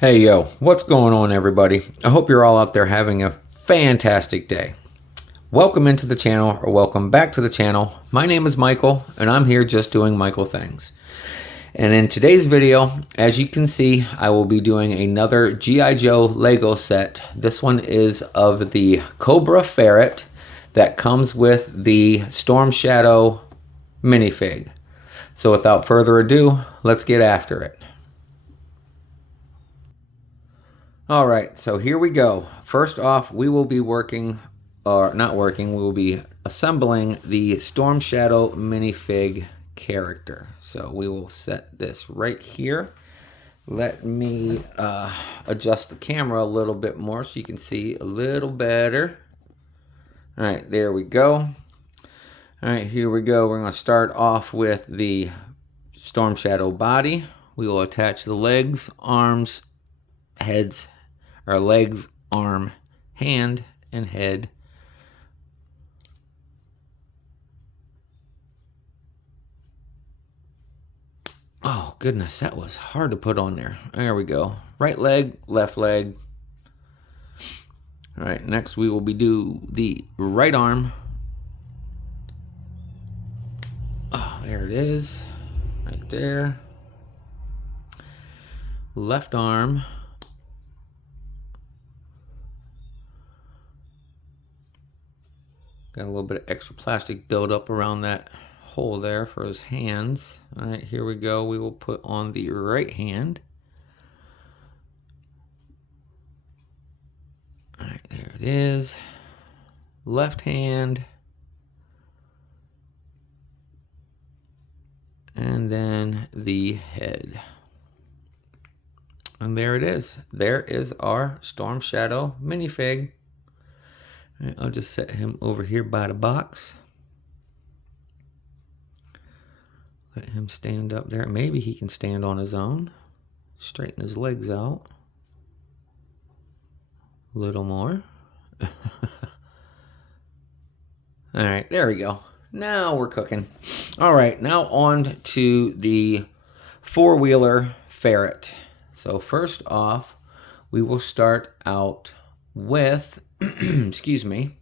Hey yo, what's going on everybody? I hope you're all out there having a fantastic day. Welcome into the channel, or welcome back to the channel. My name is Michael and I'm here just doing Michael things. And in today's video, as you can see, I will be doing another G.I. Joe Lego set. This one is of the Cobra Ferret that comes with the Storm Shadow minifig. So without further ado, let's get after it. All right, so here we go. First off, we will be we will be assembling the Storm Shadow minifig character. So we will set this right here. Let me adjust the camera a little bit more so you can see a little better. All right, there we go. All right, here we go. We're going to start off with the Storm Shadow body. We will attach the legs, arms, heads, our legs, arm, hand, and head. Oh, goodness, that was hard to put on there. There we go. Right leg, left leg. All right, next we will do the right arm. Oh, there it is. Right there. Left arm. Got a little bit of extra plastic buildup around that hole there for his hands. All right, here we go. We will put on the right hand. All right, there it is. Left hand. And then the head. And there it is. There is our Storm Shadow minifig. Right, I'll just set him over here by the box. Let him stand up there. Maybe he can stand on his own. Straighten his legs out. A little more. All right, there we go. Now we're cooking. All right, now on to the four-wheeler ferret. So first off, we will start out with, excuse me,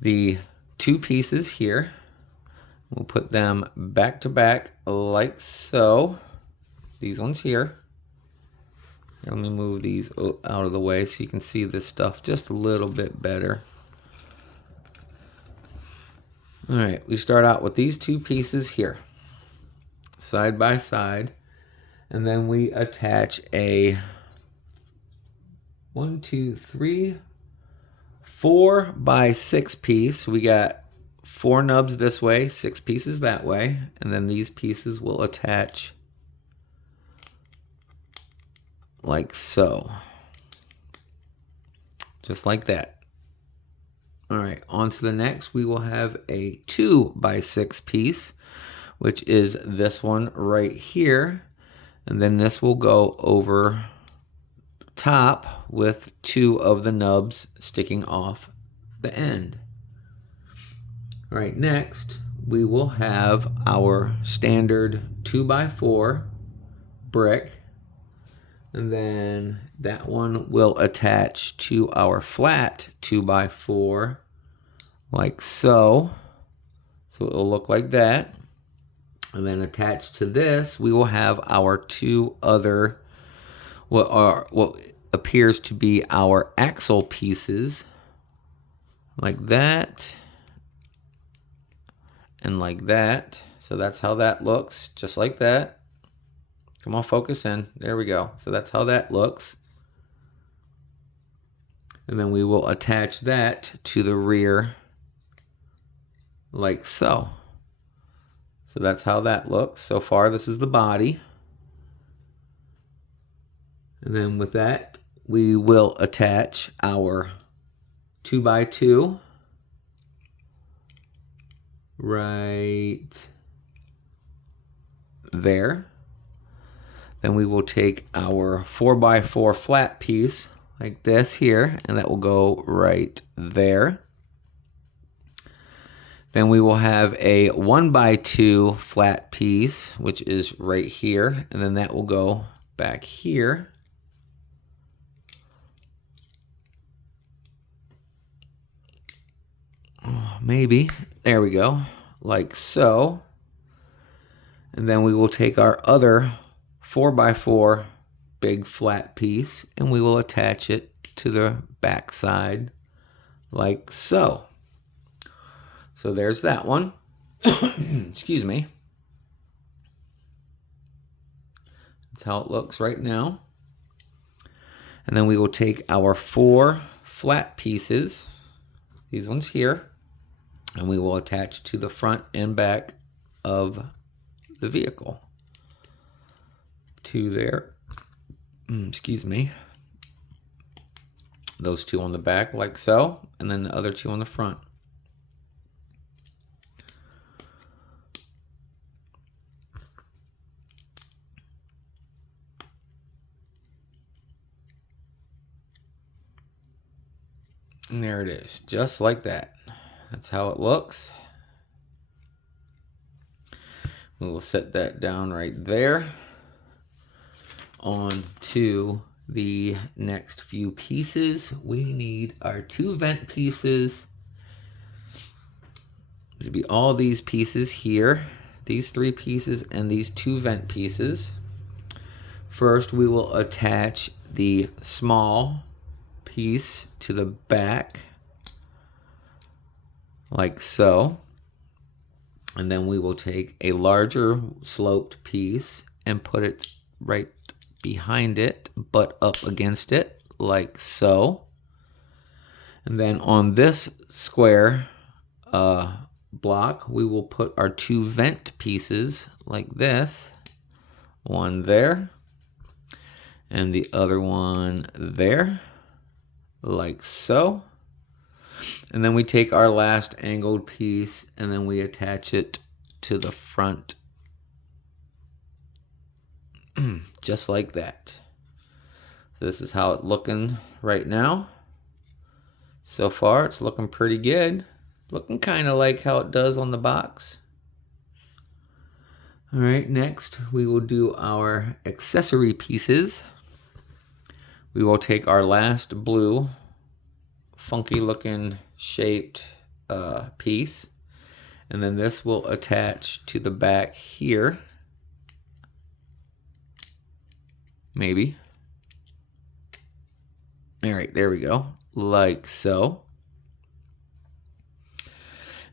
the two pieces here. We'll put them back to back like so. These ones here. Let me move these out of the way so you can see this stuff just a little bit better. All right, we start out with these two pieces here, side by side, and then we attach a 1, 2, 3, 4 by 6 piece. We got 4 nubs this way, 6 pieces that way, and then these pieces will attach like so, just like that. All right, on to the next. We will have a 2 by 6 piece, which is this one right here, and then this will go over top with 2 of the nubs sticking off the end. All right, next we will have our standard 2x4 brick, and then that one will attach to our flat 2x4 like so. So it will look like that. And then attached to this, we will have our 2 other what appears to be our axle pieces, like that and like that. So that's how that looks, just like that. Come on, focus in. There we go. So that's how that looks. And then we will attach that to the rear like so. So that's how that looks. So far, this is the body. And then with that, we will attach our 2x2 right there. Then we will take our 4x4 flat piece like this here, and that will go right there. Then we will have a 1x2 flat piece, which is right here, and then that will go back here. Oh, maybe. There we go. Like so. And then we will take our other 4x4 big flat piece and we will attach it to the back side like so. So there's that one. Excuse me. That's how it looks right now. And then we will take our 4 flat pieces, these ones here, and we will attach to the front and back of the vehicle. 2 there. Excuse me. Those 2 on the back like so, and then the other 2 on the front. And there it is, just like that. That's how it looks. We will set that down right there. On to the next few pieces. We need our 2 vent pieces. It'll be all these pieces here, these 3 pieces and these 2 vent pieces. First, we will attach the small piece to the back like so, and then we will take a larger sloped piece and put it right behind it, butt up against it like so. And then on this square block, we will put our 2 vent pieces like this, one there and the other one there like so. And then we take our last angled piece and then we attach it to the front just like that. So this is how it's looking right now. So far it's looking pretty good. It's looking kind of like how it does on the box. All right, next we will do our accessory pieces. We will take our last blue funky looking shaped piece, and then this will attach to the back here, maybe. All right, there we go, like so.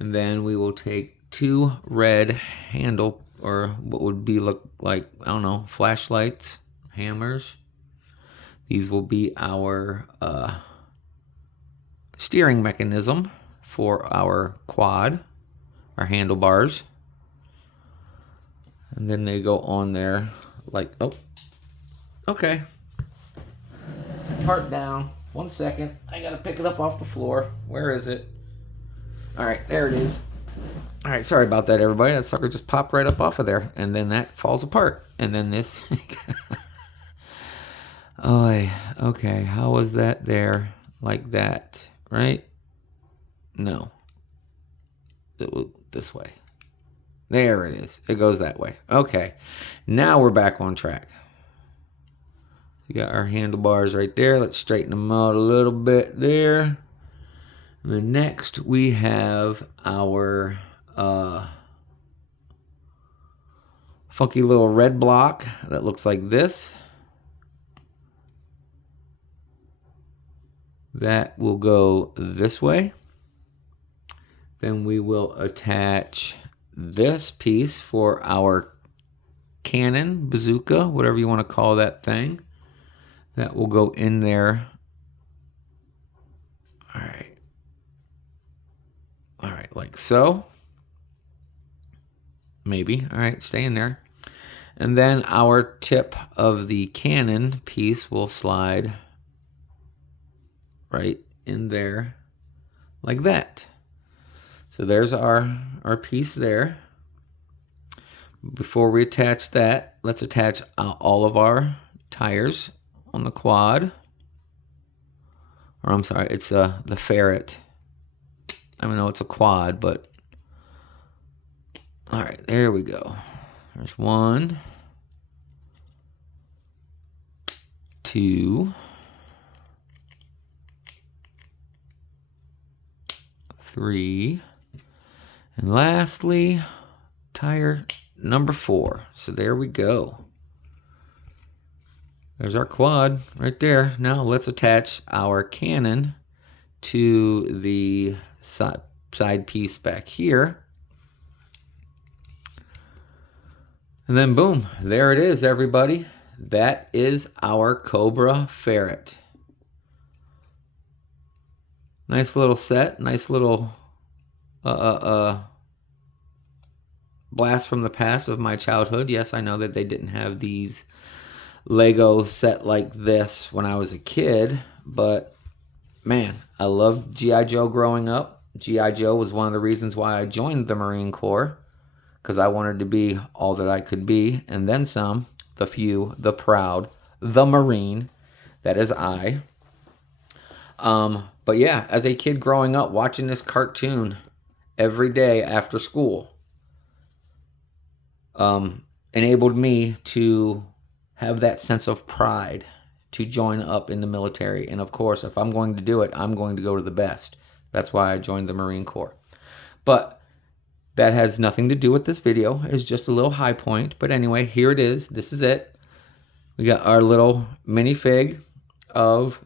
And then we will take 2 red handle, or what would be look like, I don't know, flashlights, hammers. These will be our steering mechanism for our quad, our handlebars. And then they go on there like, oh, okay. Part down. 1 second. I gotta pick it up off the floor. Where is it? All right, there it is. All right, sorry about that, everybody. That sucker just popped right up off of there, and then that falls apart. And then this. Oh, okay. How was that there? Like that, right? No. This way. There it is. It goes that way. Okay. Now we're back on track. We got our handlebars right there. Let's straighten them out a little bit there. And then next we have our funky little red block that looks like this. That will go this way. Then we will attach this piece for our cannon, bazooka, whatever you want to call that thing. That will go in there. All right. All right, like so. Maybe. All right, stay in there. And then our tip of the cannon piece will slide right in there like that. So there's our piece there. Before we attach that, let's attach all of our tires on the quad. Or I'm sorry, it's the ferret. I don't know, it's a quad, but all right, there we go. There's 1, 2, 3, and lastly, tire number 4. So there we go. There's our quad right there. Now let's attach our cannon to the side piece back here. And then boom, there it is, everybody. That is our Cobra ferret. Nice little set, nice little blast from the past of my childhood. Yes, I know that they didn't have these Lego set like this when I was a kid, but man, I loved G.I. Joe growing up. G.I. Joe was one of the reasons why I joined the Marine Corps, because I wanted to be all that I could be, and then some, the few, the proud, the Marine, that is I. But yeah, as a kid growing up, watching this cartoon every day after school enabled me to have that sense of pride to join up in the military. And of course, if I'm going to do it, I'm going to go to the best. That's why I joined the Marine Corps. But that has nothing to do with this video. It's just a little high point. But anyway, here it is. This is it. We got our little minifig of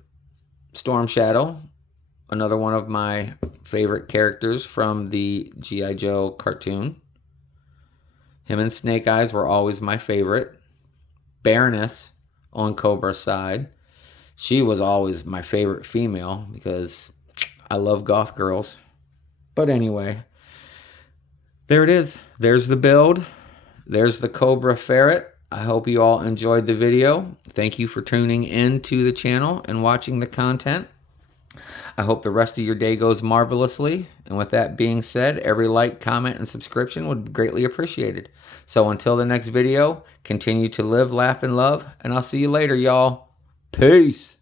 Storm Shadow, another one of my favorite characters from the G.I. Joe cartoon. Him and Snake Eyes were always my favorite. Baroness on Cobra's side. She was always my favorite female because I love goth girls. But anyway, there it is. There's the build. There's the Cobra ferret. I hope you all enjoyed the video. Thank you for tuning in to the channel and watching the content. I hope the rest of your day goes marvelously. And with that being said, every like, comment, and subscription would be greatly appreciated. So until the next video, continue to live, laugh, and love. And I'll see you later, y'all. Peace.